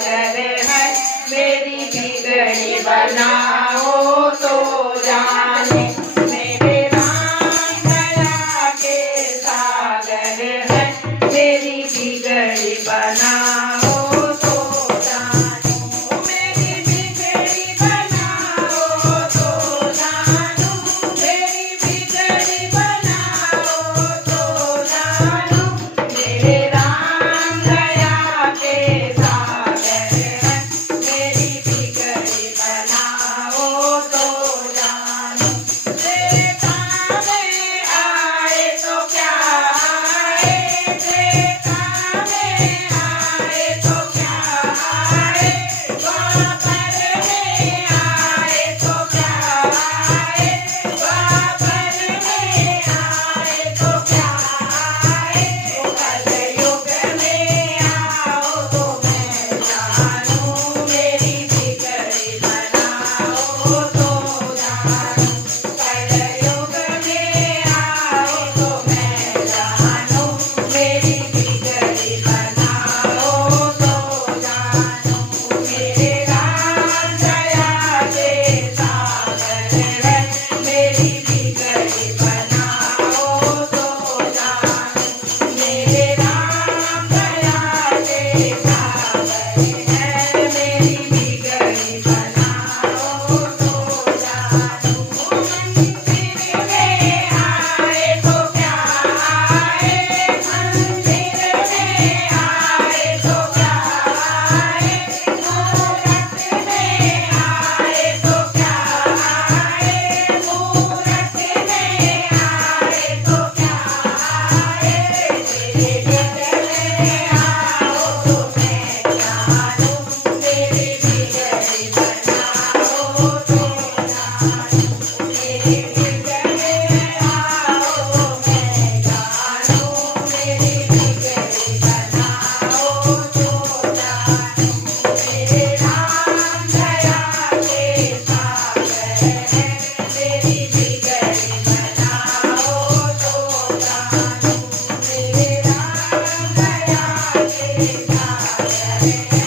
सागर है मेरी बिगड़ी बनाओ तो जाने मेरे राम दया के सागर है मेरी बिगड़ी बनाओ तो जानू मेरी बिगड़ी बनाओ तो जानू मेरी बिगड़ी बनाओ तो जानू मेरे राम दया के सागर है मेरी बिगड़ी बनाओ तो जानू त्रेता में आए तो क्या आए त्रेता में आए तो क्या आए द्वापर में आए तो क्या आए द्वापर में आए तो क्या आए कलयुग में आओ तो मैं जानू मेरी बिगड़ी बनाओ तो जानू कलयुग में आओ तो मैं जानू मेरी बिगड़ी बनाओ तो जानू मेरे राम दया के सागर है मेरी बिगड़ी बनाओ तो जानू मेरे राम दया के सागर है मेरी बिगड़ी बनाओ तो जानू मंदिर में आए तो क्या आए मंदिर में आए तो क्या आए मूरत में आए तो क्या आए मूरत में आए तो क्या आए तेरे घर में आओ तो मैं जानू मेरी बिगड़ी बनाओ तो जानू मेरे घर में आओ तो मैं जानू मेरी बिगड़ी बनाओ तो जानू मेरे राम दया के सागर है मेरी बिगड़ी बनाओ तो जानू मेरे राम दया के सागर है